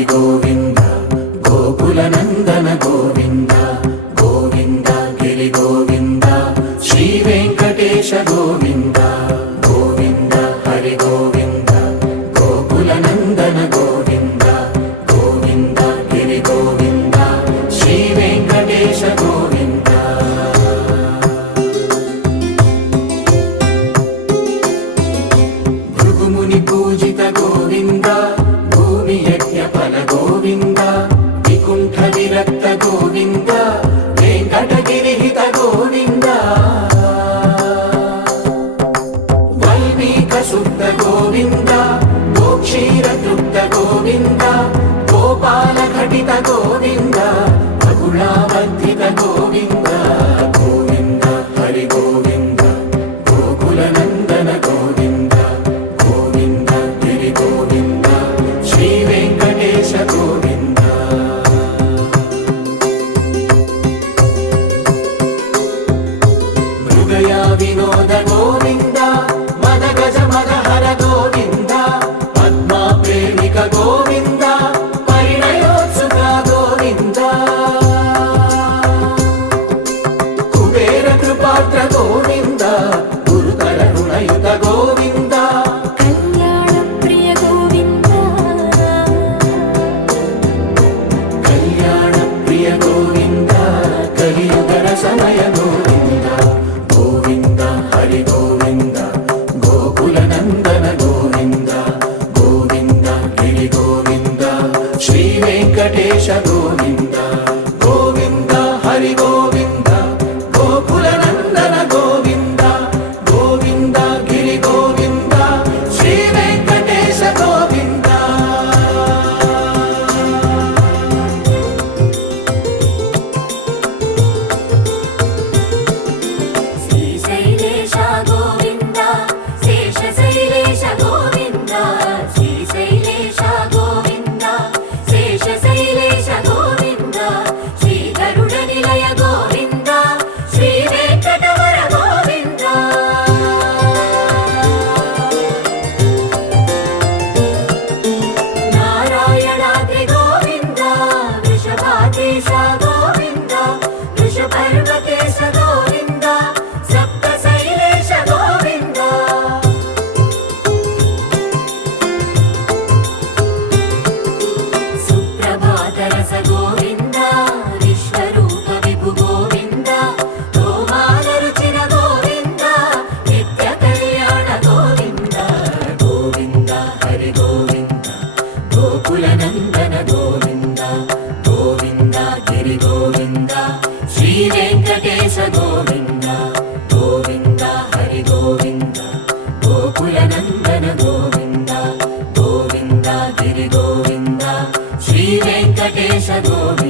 హరి గోవింద గోకుల నందన గోవింద గోవింద గిరి గోవింద శ్రీ వెంకటేశ గోవింద గోవింద హరి గోవింద గోకుల నందన గోవింద గోవింద గిరి గోవింద శ్రీ వెంకటేశ గోవింద భృగుముని పూజిత గోవింద భూమి యజ్ఞ ఫల గోవింద వికుంఠ విరక్త గోవింద వెంకటగిరిహిత గోవింద వల్మీక శుద్ధ గోవింద గోక్షీర తృప్త గోవింద గోపాల ఘటిత గోవింద బహుళావర్ధిత గోవింద గోవింద హరి గోవింద గోకుల నందన గోవింద గోవింద గిరి గోవింద శ్రీ వెంకటేశ గోవింద మృగయ వినోద గోవింద మద గజ మదహర గోవింద పద్మా ప్రేమిక గోవింద పరిణయోత్సుక గోవింద కుబేర కృపాత్ర గోవింద గురుతర రుణయుత గోవింద కళ్యాణ ప్రియ గోవింద కళ్యాణ ప్రియ గోవింద కలియుగర సమయ గోవింద గోవింద హరి గోవింద గోకుల నందన గోవింద గోవింద గిరి గోవింద శ్రీ వెంకటేశ గోవింద గోవింద హరి గోవింద గోకుల నందన గోవింద గోవింద గిరి గోవింద శ్రీ వెంకటేశ గోవింద శ్రీశైలేశ గోవింద శేషశైలేశ గోవింద శ్రీశైలేశ గోవింద శేషశైలేశ గోవింద శ్రీ గరుడ నిలయ గోవింద శ్రీ వెంకటవర గోవింద నారాయణాద్రి గోవింద వృషభాదేశ గోవింద వృషపర్వతేశ గోవింద సప్తశైలేశ గోవింద సుప్రభాతరస గోవింద విశ్వరూప విభు గోవింద గోమాల రుచిర గోవింద నిత్య కళ్యాణ గోవింద గోవింద హరి గోవింద గోకుల నందన గోవింద గోవింద గిరి గోవింద శ్రీ వెంకటేశ గోవింద గోవింద హరి గోవింద గోకుల నందన గోవింద గోవింద గిరి గోవింద శ్రీ వెంకటేశ గోవింద